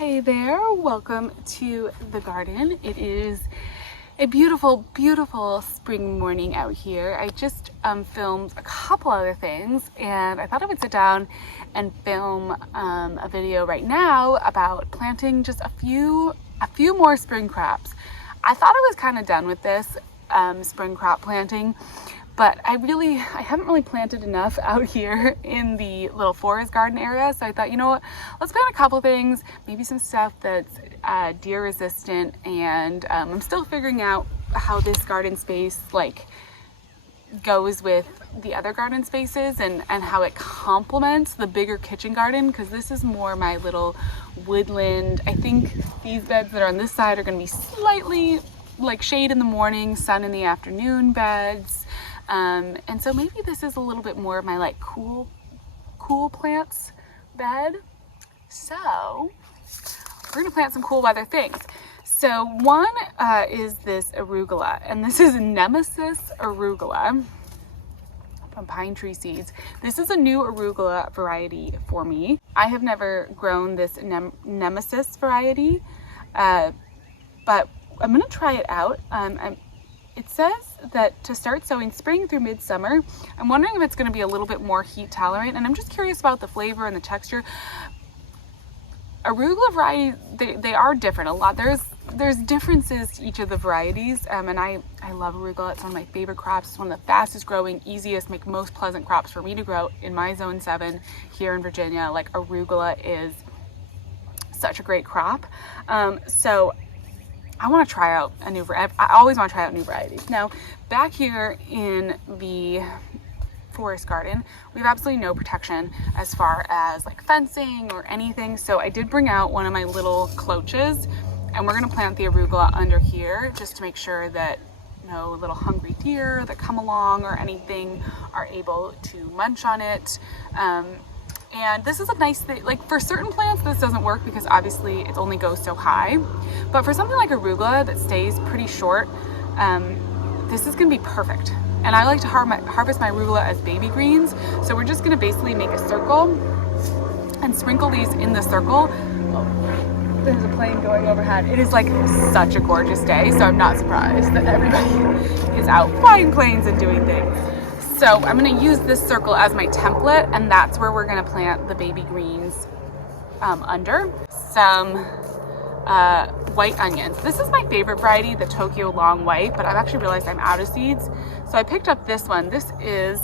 Hey there, welcome to the garden. It is a beautiful, beautiful spring morning out here. I just filmed a couple other things and I thought I would sit down and film a video right now about planting just a few more spring crops. I thought I was kind of done with this spring crop planting, but I haven't really planted enough out here in the little forest garden area. So I thought, you know what, let's plant a couple things, maybe some stuff that's deer resistant. And I'm still figuring out how this garden space goes with the other garden spaces and how it complements the bigger kitchen garden, because this is more my little woodland. I think these beds that are on this side are going to be slightly like shade in the morning, sun in the afternoon beds. And so maybe this is a little bit more of my like cool plants bed. So we're gonna plant some cool weather things. So one is this arugula, and this is Nemesis arugula from Pinetree seeds. This is a new arugula variety for me. I have never grown this Nemesis variety, but I'm gonna try it out. It says that to start sowing spring through midsummer. I'm wondering if it's going to be a little bit more heat tolerant, and I'm just curious about the flavor and the texture. Arugula varieties, they are different a lot. There's differences to each of the varieties, and I love arugula. It's one of my favorite crops. It's one of the fastest growing, easiest, most pleasant crops for me to grow in my zone 7 here in Virginia. Like, arugula is such a great crop. So I want to try out a new variety. I always want to try out new varieties. Now, back here in the forest garden, we have absolutely no protection as far as like fencing or anything. So I did bring out one of my little cloches, and we're going to plant the arugula under here just to make sure that no little hungry deer that come along or anything are able to munch on it. And this is a nice thing, like for certain plants this doesn't work because obviously it only goes so high, but for something like arugula that stays pretty short, this is gonna be perfect. And I like to harvest my arugula as baby greens, so we're just gonna basically make a circle and sprinkle these in the circle. Oh, there's a plane going overhead. It is like such a gorgeous day, so I'm not surprised that everybody is out flying planes and doing things. So I'm going to use this circle as my template, and that's where we're going to plant the baby greens under. Some white onions. This is my favorite variety, the Tokyo Long White, but I've actually realized I'm out of seeds. So I picked up this one. This is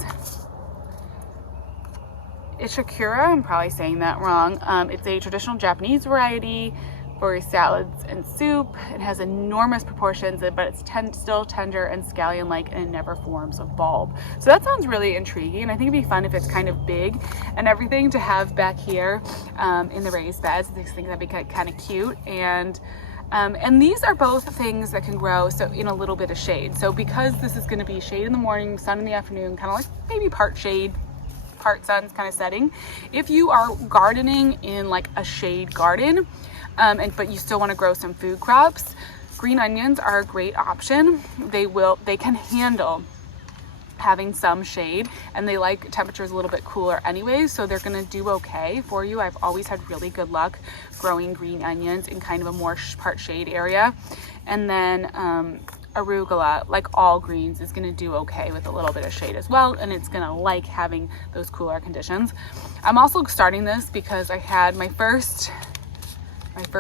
Ishikura. I'm probably saying that wrong. It's a traditional Japanese variety for salads and soup. It has enormous proportions, but it's still tender and scallion-like, and it never forms a bulb. So that sounds really intriguing, and I think it'd be fun if it's kind of big and everything to have back here in the raised beds. These things that'd be kind of cute, and these are both things that can grow so in a little bit of shade. So because this is going to be shade in the morning, sun in the afternoon, kind of like maybe part shade, part sun kind of setting. If you are gardening in like a shade garden, but you still want to grow some food crops, green onions are a great option. They can handle having some shade, and they like temperatures a little bit cooler anyways, so they're going to do okay for you. I've always had really good luck growing green onions in kind of a more part shade area. And then arugula, like all greens, is going to do okay with a little bit of shade as well, and it's going to like having those cooler conditions. I'm also starting this because I had my first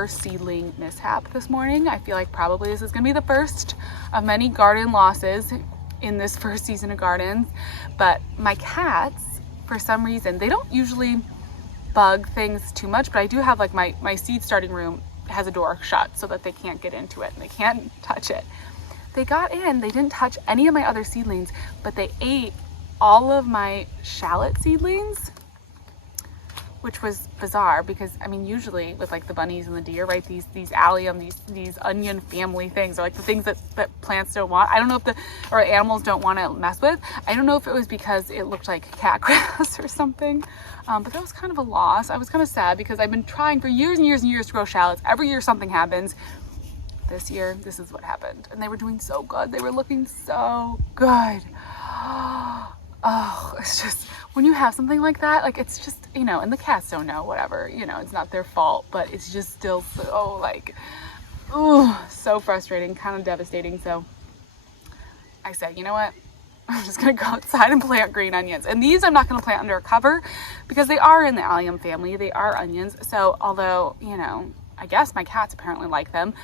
seedling mishap this morning. I feel like probably this is going to be the first of many garden losses in this first season of gardens, but my cats, for some reason, they don't usually bug things too much, but I do have like my seed starting room has a door shut so that they can't get into it and they can't touch it. They got in, they didn't touch any of my other seedlings, but they ate all of my shallot seedlings, which was bizarre because I mean, usually with like the bunnies and the deer, right, these allium, these onion family things are like the things that plants don't want. I don't know if or animals don't want to mess with. I don't know if it was because it looked like cat grass or something, but that was kind of a loss. I was kind of sad because I've been trying for years and years and years to grow shallots. Every year something happens. This year, this is what happened, and they were doing so good. They were looking so good. Oh, it's just when you have something like that, like it's just, you know, and the cats don't know, whatever, you know, it's not their fault, but it's just still so like, oh, so frustrating, kind of devastating. So I said, you know what? I'm just gonna go outside and plant green onions. And these I'm not gonna plant under a cover because they are in the allium family. They are onions. So although, you know, I guess my cats apparently like them.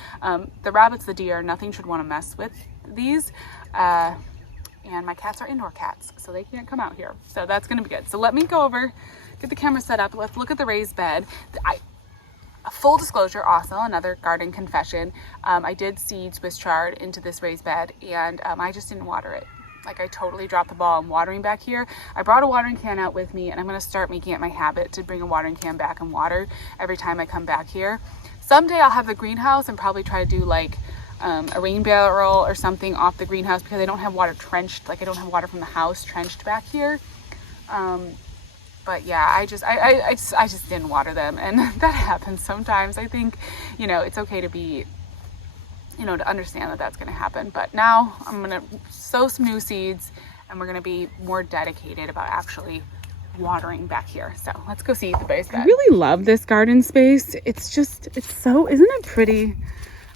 The rabbits, the deer, nothing should want to mess with these. And my cats are indoor cats, so they can't come out here. So that's gonna be good. So let me go over, get the camera set up. Let's look at the raised bed. Full disclosure, also another garden confession. I did seed Swiss chard into this raised bed, and I just didn't water it. Like, I totally dropped the ball on watering back here. I brought a watering can out with me, and I'm gonna start making it my habit to bring a watering can back and water every time I come back here. Someday I'll have the greenhouse and probably try to do like a rain barrel or something off the greenhouse, because I don't have water trenched, like I don't have water from the house trenched back here. But yeah, I just didn't water them, and that happens sometimes. I think, you know, it's okay to be, you know, to understand that that's going to happen. But now I'm going to sow some new seeds, and we're going to be more dedicated about actually watering back here. So let's go see the raised bed. I really love this garden space. It's so, isn't it pretty?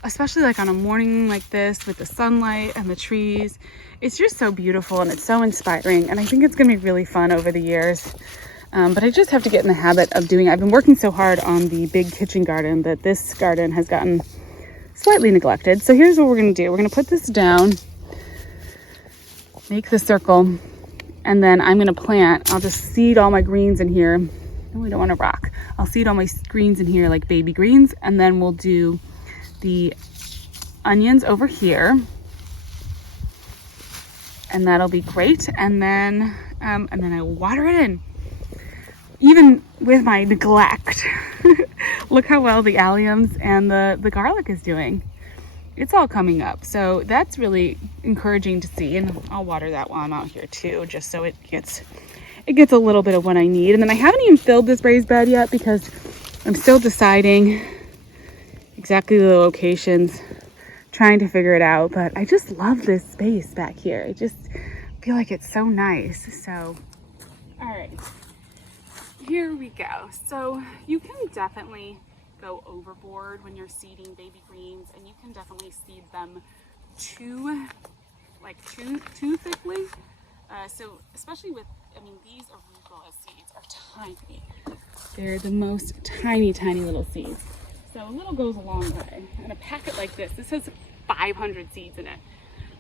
Especially like on a morning like this with the sunlight and the trees. It's just so beautiful, and it's so inspiring. And I think it's going to be really fun over the years. But I just have to get in the habit of doing, I've been working so hard on the big kitchen garden that this garden has gotten slightly neglected. So here's what we're going to do. We're going to put this down, make the circle, and then I'm going to plant, I'll just seed all my greens in here. Oh, we don't want to rock. I'll seed all my greens in here like baby greens, and then we'll do the onions over here, and that'll be great. And then I will water it in. Even with my neglect, look how well the alliums and the garlic is doing. It's all coming up, so that's really encouraging to see. And I'll water that while I'm out here too, just so it gets a little bit of what I need. And then I haven't even filled this raised bed yet because I'm still deciding exactly the locations, trying to figure it out. But I just love this space back here. I just feel like it's so nice. So, all right. Here we go. So you can definitely go overboard when you're seeding baby greens, and you can definitely seed them too thickly. So especially with, I mean, these arugula seeds are tiny. They're the most tiny little seeds. So a little goes a long way. And a packet like this has 500 seeds in it.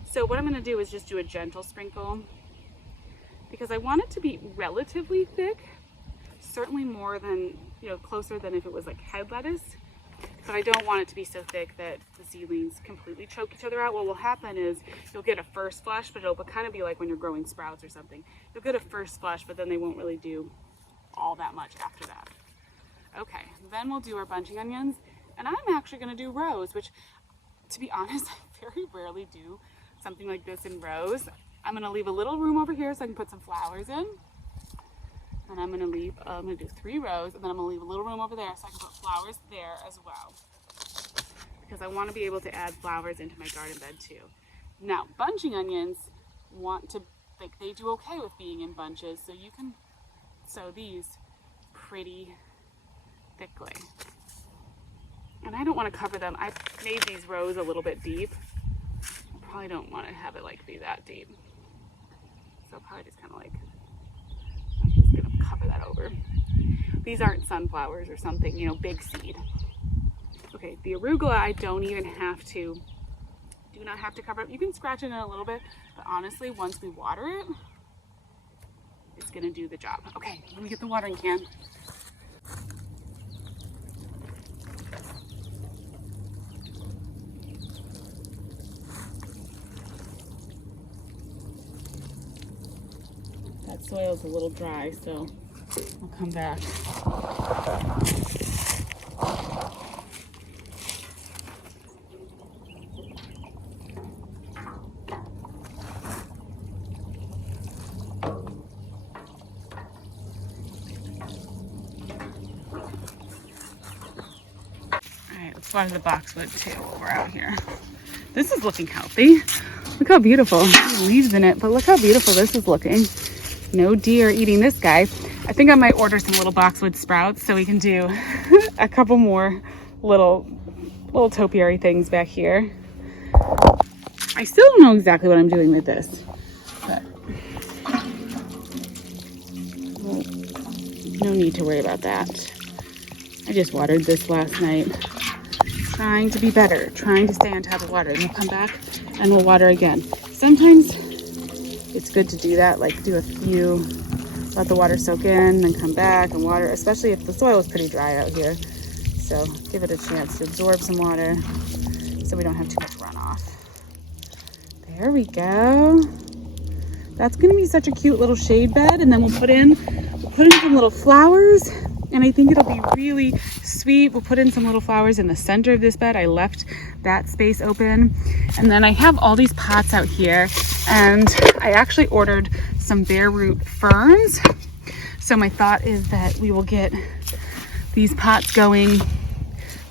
So what I'm going to do is just do a gentle sprinkle, because I want it to be relatively thick. Certainly more than, you know, closer than if it was like head lettuce, but I don't want it to be so thick that the seedlings completely choke each other out. What will happen is you'll get a first flush, but it'll kind of be like when you're growing sprouts or something. You'll get a first flush, but then they won't really do all that much after that. Okay, then we'll do our bunching onions, and I'm actually going to do rows, which, to be honest, I very rarely do something like this in rows. I'm going to leave a little room over here so I can put some flowers in. And I'm gonna do 3 rows, and then I'm gonna leave a little room over there so I can put flowers there as well, because I want to be able to add flowers into my garden bed too. Now, bunching onions they do okay with being in bunches, so you can sow these pretty thickly. And I don't want to cover them. I made these rows a little bit deep. I probably don't want to have it like be that deep, so I'll probably just kind of like, cover that over. These aren't sunflowers or something, you know, big seed. Okay, the arugula I do not have to cover it. You can scratch it in a little bit, but honestly, once we water it, it's gonna do the job. Okay, let me get the watering can. That soil's a little dry, so I'll come back. Alright, let's water the boxwood too while we're out here. This is looking healthy. Look how beautiful. There's leaves in it, but look how beautiful this is looking. No deer eating this guy. I think I might order some little boxwood sprouts so we can do a couple more little topiary things back here. I still don't know exactly what I'm doing with this, but well, no need to worry about that. I just watered this last night, trying to be better, trying to stay on top of water. And we'll come back and we'll water again. Sometimes it's good to do that, like do a few, let the water soak in, then come back and water, especially if the soil is pretty dry out here. So give it a chance to absorb some water so we don't have too much runoff. There we go. That's gonna be such a cute little shade bed, and then we'll put in some little flowers, and I think it'll be really sweet. We'll put in some little flowers in the center of this bed. I left that space open. And then I have all these pots out here, and I actually ordered some bare root ferns. So my thought is that we will get these pots going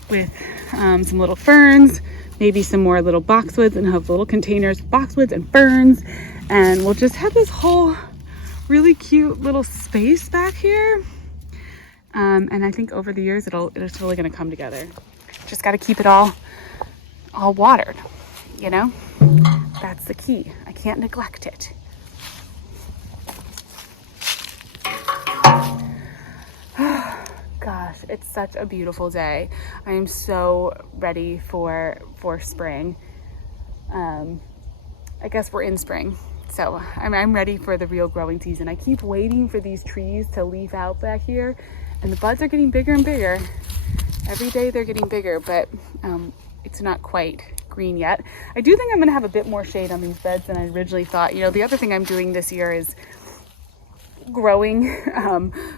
with some little ferns, maybe some more little boxwoods, and have little containers, boxwoods and ferns. And we'll just have this whole really cute little space back here. And I think over the years, it's really gonna come together. Just gotta keep it all watered, you know? That's the key. I can't neglect it. Gosh, it's such a beautiful day. I am so ready for spring. I guess we're in spring. So I'm ready for the real growing season. I keep waiting for these trees to leaf out back here, and the buds are getting bigger and bigger. Every day they're getting bigger, but it's not quite green yet. I do think I'm gonna have a bit more shade on these beds than I originally thought. You know, the other thing I'm doing this year is growing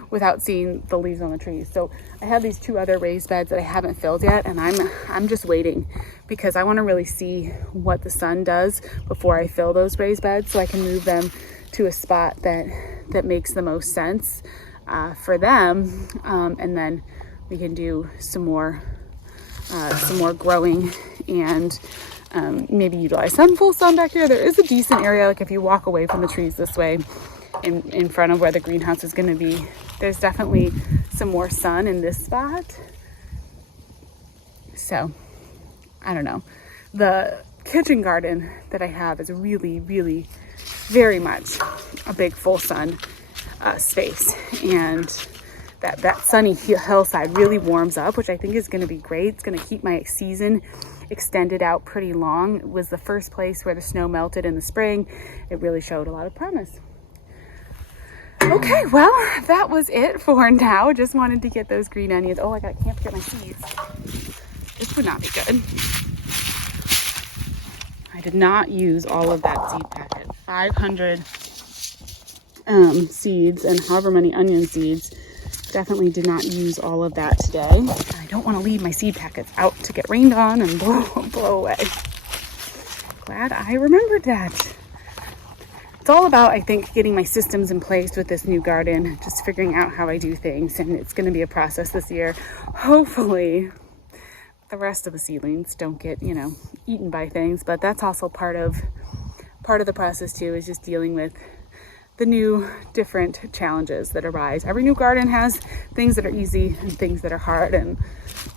without seeing the leaves on the trees. So I have these two other raised beds that I haven't filled yet, and I'm just waiting because I want to really see what the sun does before I fill those raised beds, so I can move them to a spot that makes the most sense for them, and then we can do some more growing and maybe utilize some full sun back here. There is a decent area, like if you walk away from the trees this way, in front of where the greenhouse is going to be, there's definitely some more sun in this spot. So I don't know, the kitchen garden that I have is really, really very much a big full sun space, and that sunny hillside really warms up, which I think is going to be great. It's going to keep my season extended out pretty long. It was the first place where the snow melted in the spring. It really showed a lot of promise. Okay, well, that was it for now. Just wanted to get those green onions. Oh, can't forget my seeds. This would not be good. I did not use all of that seed packet. 500 seeds and however many onion seeds. Definitely did not use all of that today. I don't want to leave my seed packets out to get rained on and blow away. Glad I remembered that. It's all about, I think, getting my systems in place with this new garden, just figuring out how I do things, and it's going to be a process this year. Hopefully the rest of the seedlings don't get, eaten by things, but that's also part of the process too, is just dealing with the new different challenges that arise. Every new garden has things that are easy and things that are hard, and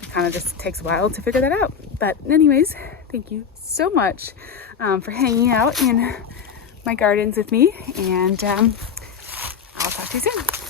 it kind of just takes a while to figure that out. But anyways, thank you so much for hanging out in my gardens with me, and I'll talk to you soon.